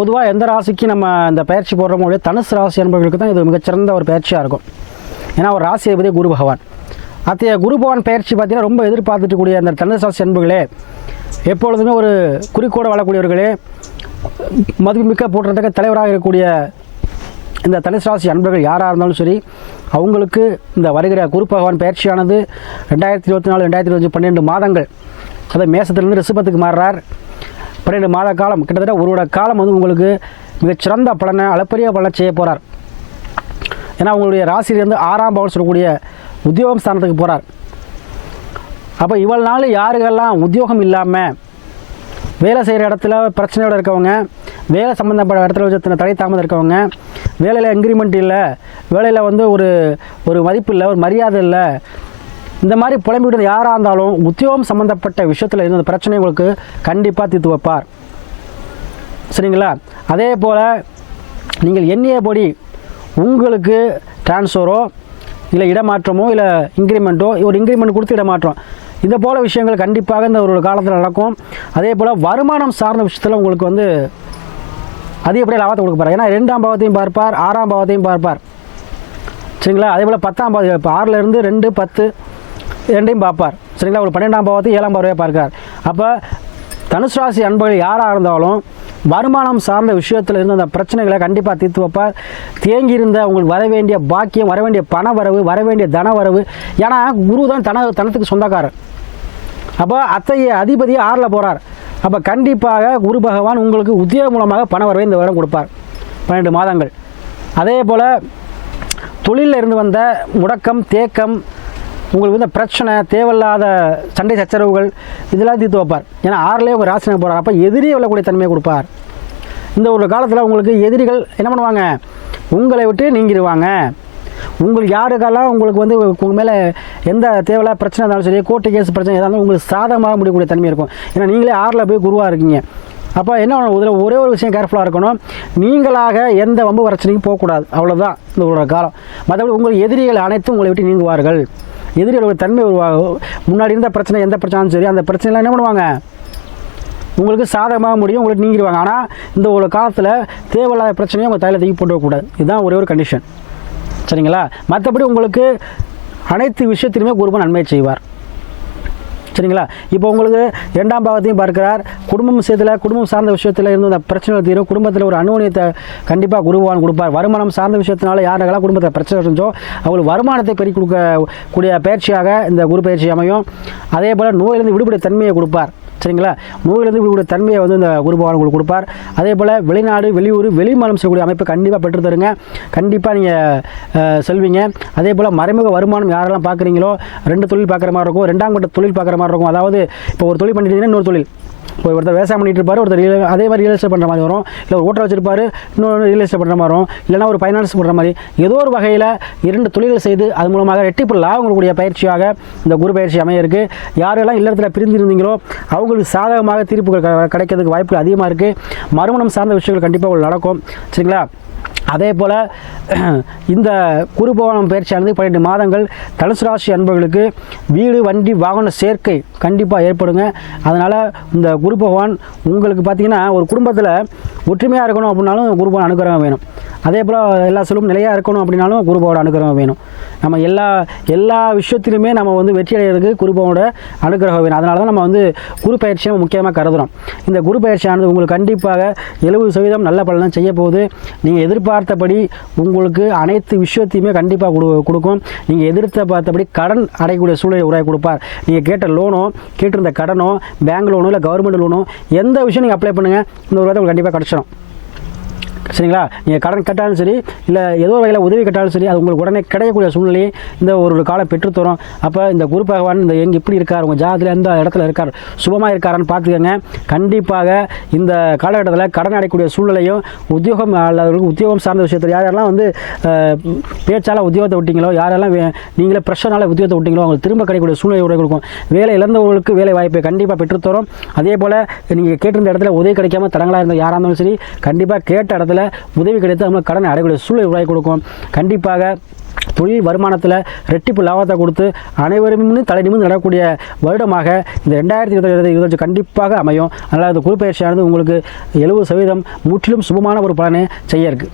பொதுவாக எந்த ராசிக்கு நம்ம இந்த பயிற்சி போடுறோமோ இல்லையோ தனுசு ராசி என்பவர்களுக்கு தான் இது மிகச்சிறந்த ஒரு பயிற்சியாக இருக்கும். ஏன்னா ஒரு ராசி அதிபதி குரு பகவான். அத்தைய குரு பகவான் பயிற்சி பார்த்தீங்கன்னா ரொம்ப எதிர்பார்த்துட்டு கூடிய அந்த தனுசு ராசி என்பர்களே எப்பொழுதுமே ஒரு குறிக்கோடு வாழக்கூடியவர்களே மதிப்புமிக்க போட்டுறதுக்கு தலைவராக இருக்கக்கூடிய இந்த தனுசு ராசி அன்பர்கள் யாராக இருந்தாலும் சரி அவங்களுக்கு இந்த வருகிற குரு பகவான் பயிற்சியானது ரெண்டாயிரத்தி இருபத்தி நாலு ரெண்டாயிரத்தி இருபத்தி பன்னெண்டு மாதங்கள். அதை மேசத்திலிருந்து ரிசபத்துக்கு மாறுறார். பன்னெண்டு மாத காலம் கிட்டத்தட்ட ஒரு வருட காலம் வந்து உங்களுக்கு மிகச்சிறந்த பலனை அளப்பரிய பலனை செய்ய போகிறார் ஏன்னா உங்களுடைய ராசியிலிருந்து ஆறாம் பவன் சொல்லக்கூடிய உத்தியோகம் ஸ்தானத்துக்கு போகிறார் அப்போ இவ்வளவு நாள் யாருக்கெல்லாம் உத்தியோகம் இல்லாமல் வேலை செய்கிற இடத்துல பிரச்சனையோடு இருக்கவங்க வேலை சம்மந்தப்பட்ட இடத்துல வச்சு தடை தாமதம் இருக்கவங்க வேலையில் இன்க்ரிமெண்ட் இல்லை வேலையில் வந்து ஒரு ஒரு மதிப்பு இல்லை ஒரு மரியாதை இல்லை இந்த மாதிரி புலம்பிக்கிட்டு யாராக இருந்தாலும் உத்தியோகம் சம்மந்தப்பட்ட விஷயத்தில் இருந்த பிரச்சனை உங்களுக்கு கண்டிப்பாக தீர்த்து வைப்பார். சரிங்களா? அதே போல் நீங்கள் எண்ணியபடி உங்களுக்கு ட்ரான்ஸ்ஃபரோ இல்லை இடமாற்றமோ இல்லை இன்க்ரிமெண்ட்டோ ஒரு இன்க்ரிமெண்ட் கொடுத்து இடமாற்றம். இந்த போல் விஷயங்கள் கண்டிப்பாக இந்த ஒரு காலத்தில் நடக்கும். அதே போல் வருமானம் சார்ந்த விஷயத்தில் உங்களுக்கு வந்து அதிகப்படியாக லாபத்தை கொடுக்க போகிறார் ஏன்னா ரெண்டாம் பாவத்தையும் பார்ப்பார் ஆறாம் பாவத்தையும் பார்ப்பார். சரிங்களா? அதே போல் பத்தாம் பாவத்தை இப்போ ஆறிலிருந்து ரெண்டு பத்து ரெண்டையும் பார்ப்பார். சரிங்களா? ஒரு பன்னெண்டாம் பாவத்தை ஏழாம் பார்வையாக பார்க்கார் அப்போ தனுசு ராசி அன்பர்கள் யாராக இருந்தாலும் வருமானம் சார்ந்த விஷயத்தில் இருந்த அந்த பிரச்சனைகளை கண்டிப்பாக தீர்த்து வைப்பார். தேங்கியிருந்த அவங்களுக்கு உங்களுக்கு வர வேண்டிய பாக்கியம் வர வேண்டிய பண வரவு வர வேண்டிய தன வரவு. ஏன்னா குரு தான் தன தனத்துக்கு சொந்தக்காரர். அப்போ அத்தைய அதிபதி ஆறில் போகிறார் அப்போ கண்டிப்பாக குரு பகவான் உங்களுக்கு உத்தியோக மூலமாக பண வரவை இந்த வருடம் கொடுப்பார். பன்னெண்டு மாதங்கள். அதே போல் தொழிலில் இருந்து வந்த முடக்கம் தேக்கம் உங்களுக்கு வந்து பிரச்சனை தேவையில்லாத சண்டை சச்சரவுகள் இதெல்லாம் தீர்த்து வைப்பார். ஏன்னா ஆறுலேயே உங்கள் ராசினை போகிறார் அப்போ எதிரியே விழக்கூடிய தன்மையை கொடுப்பார். இந்த ஒரு காலத்தில் உங்களுக்கு எதிரிகள் என்ன பண்ணுவாங்க? உங்களை விட்டு நீங்கிடுவாங்க. உங்களுக்கு யாருக்கெல்லாம் உங்களுக்கு வந்து உங்கள் மேலே எந்த தேவையில்லாத பிரச்சனை இருந்தாலும் சரி கோர்ட்டு கேஸ் பிரச்சனை இருந்தாலும் உங்களுக்கு சாதகமாக முடியக்கூடிய தன்மை இருக்கும். ஏன்னா நீங்களே ஆறில் போய் குருவாக இருக்கீங்க. அப்போ என்ன இதில் ஒரே ஒரு விஷயம் கேர்ஃபுல்லாக இருக்கணும். நீங்களாக எந்த வம்பு பிரச்சனைக்கும் போகக்கூடாது. அவ்வளோதான் இந்த ஒரு காலம். மற்றபடி உங்கள் எதிரிகள் அனைத்தும் உங்களை விட்டு நீங்குவார்கள். எதிரிகளோட தன்மை உருவாகும் முன்னாடி இருந்த பிரச்சனை எந்த பிரச்சனையும் சரி அந்த பிரச்சனைலாம் என்ன பண்ணுவாங்க? உங்களுக்கு சாதகமாக முடியும் உங்களுக்கு நீங்கிடுவாங்க. ஆனால் இந்த ஒரு காலத்தில் தேவையில்லாத பிரச்சனையை உங்கள் தலையில் தூக்கி போட்டுக்கூடாது இதுதான் ஒரே ஒரு கண்டிஷன் சரிங்களா? மற்றபடி உங்களுக்கு அனைத்து விஷயத்திலுமே குருபன் நன்மை செய்வார். சரிங்களா? இப்போ உங்களுக்கு இரண்டாம் பாவத்தையும் பார்க்கிறார். குடும்பம் விஷயத்தில் குடும்பம் சார்ந்த விஷயத்தில் இருந்து அந்த பிரச்சனை தீரும். குடும்பத்தில் ஒரு அனுகூலியத்தை கண்டிப்பாக குருவான் கொடுப்பார். வருமானம் சார்ந்த விஷயத்தினால யாருக்கெல்லாம் குடும்பத்தில் பிரச்சனை இருந்துச்சோ அவங்களுக்கு வருமானத்தை பெருக்கி கொடுக்க கூடிய பயிற்சியாக இந்த குரு பயிற்சி அமையும். அதே போல் நோயிலிருந்து விடுபட தன்மையை கொடுப்பார். சரிங்களா? நோயிலிருந்து உங்களுடைய தன்மையை வந்து இந்த குரு பகவான் உங்களுக்கு கொடுப்பார். அதே போல் வெளிநாடு வெளியூர் வெளிமாநிலம் செய்யக்கூடிய அமைப்பை கண்டிப்பாக பெற்று தருங்க. கண்டிப்பாக நீங்கள் செல்வீங்க. அதே போல் மறைமுக வருமானம் யாரெல்லாம் பார்க்குறீங்களோ ரெண்டு தொழில் பார்க்குற மாதிரி இருக்கும் ரெண்டாம் கட்ட தொழில் பார்க்குற மாதிரி இருக்கும். அதாவது இப்போ ஒரு தொழில் பண்ணிட்டீங்கன்னா இன்னொரு தொழில். ஒருத்தர் விவசாயம் பண்ணிட்டு இருப்பார் ஒருத்தர் real- அதே மாதிரி ரியல் எஸ்டேட் பண்ணுற மாதிரி வரும். இல்லை ஒரு ஓட்டர் வச்சிருப்பாரு இன்னொரு ரியல் எஸ்டேட் பண்ணுற மாதிரி வரும். இல்லைனா ஒரு ஃபைனான்ஸ் பண்ணுற மாதிரி. ஏதோ ஒரு வகையில் இரண்டு தொழில்கள் செய்து அது மூலமாக ரெட்டிப்பு லாபம் கொடுக்கக்கூடிய பயிற்சியாக இந்த குரு பயிற்சி அமைய இருக்கு யாரெல்லாம் இல்லத்தில் பிரிந்திருந்தீங்களோ அவங்களுக்கு சாதகமாக தீர்ப்புகள் க- கிடைக்கிறதுக்கு வாய்ப்புகள் அதிகமாக இருக்குது மறுமணம் சார்ந்த விஷயங்கள் கண்டிப்பாக நடக்கும். சரிங்களா? அதே போல் இந்த குருபவனம் பயிற்சியானது பன்னெண்டு மாதங்கள் தனுசு ராசி அன்பர்களுக்கு வீடு வண்டி வாகன சேர்க்கை கண்டிப்பாக ஏற்படுங்க. அதனால் இந்த குரு பகவான் உங்களுக்கு பார்த்தீங்கன்னா ஒரு குடும்பத்தில் ஒற்றுமையாக இருக்கணும் அப்படின்னாலும் குரு பகவான் அனுகிரகம் வேணும். அதே போல் எல்லா செல்வம் நிலையாக இருக்கணும் அப்படின்னாலும் குரு பகவான் அனுகிரகம் வேணும். நம்ம எல்லா எல்லா விஷயத்திலுமே நம்ம வந்து வெற்றி அடைகிறதுக்கு குரு பகவானோட அனுகிரகம் வேணும். அதனால தான் நம்ம வந்து குரு பயிற்சியை முக்கியமாக கருதுகிறோம் இந்த குரு பயிற்சியானது உங்களுக்கு கண்டிப்பாக எழுபது சதவீதம் நல்ல பலன் செய்ய போகுது நீங்கள் எதிர்பார்த்தபடி உங்களுக்கு அனைத்து விஷயத்தையுமே கண்டிப்பாக கொடு கொடுக்கும். நீங்கள் எதிர்த்த பார்த்தபடி கடன் அடையக்கூடிய சூழ்நிலை உருவாக்கி கொடுப்பார். நீங்கள் கேட்ட லோனோ கேட்டிருந்த கடனோ பேங்க் லோனோ இல்லை கவர்மெண்ட் லோனோ எந்த விஷயம் நீங்கள் அப்ளை பண்ணுங்கள் இந்த ஒரு உங்களுக்கு கண்டிப்பாக கிடச்சிடும் சரிங்களா? நீங்கள் கடன் கட்டாலும் சரி இல்லை ஏதோ வகையில் உதவி கட்டாலும் சரி அது உங்களுக்கு உடனே கிடைக்கக்கூடிய சூழ்நிலையை இந்த ஒரு காலம் பெற்றுத்தரும் அப்போ இந்த குரு பகவான் இந்த எங்கே எப்படி இருக்கார் உங்கள் ஜாதத்தில் எந்த இடத்துல இருக்கார் சுபமாக இருக்காரான்னு பார்த்துக்கோங்க. கண்டிப்பாக இந்த காலகட்டத்தில் கடன் அடையக்கூடிய சூழ்நிலையும் உத்தியோகம் அல்லது உத்தியோகம் சார்ந்த விஷயத்தில் யார் யாரெல்லாம் வந்து பேச்சால் உத்தியோகத்தை விட்டீங்களோ யாரெல்லாம் நீங்களே ப்ரெஷர்னால உத்தியோகத்தை விட்டீங்களோ அவங்களுக்கு திரும்ப கிடைக்கக்கூடிய சூழ்நிலை உடைய கொடுக்கும். வேலை இழந்தவர்களுக்கு வேலை வாய்ப்பை கண்டிப்பாக பெற்றுத்தரும் அதே போல் நீங்கள் கேட்டிருந்த இடத்துல உதவி கிடைக்காம தடங்களாக இருந்த யாராக இருந்தாலும் சரி கண்டிப்பாக கேட்ட இடத்துல உதவி கிடைத்து நம்ம கடனை அடையக்கூடிய சூழ்நிலை உருவாக்கி கொடுக்கும். கண்டிப்பாக தொழில் வருமானத்தில் ரெட்டிப்பு லாபத்தை கொடுத்து அனைவருமே தலை நிமிர்ந்து நடக்கக்கூடிய வருடமாக இந்த ரெண்டாயிரத்தி இருபத்தி இருபத்தஞ்சு கண்டிப்பாக அமையும். அதனால் இந்த குழுப்பயிற்சியானது உங்களுக்கு எழுபது சதவீதம் முற்றிலும் சுபமான ஒரு பலனை செய்ய இருக்குது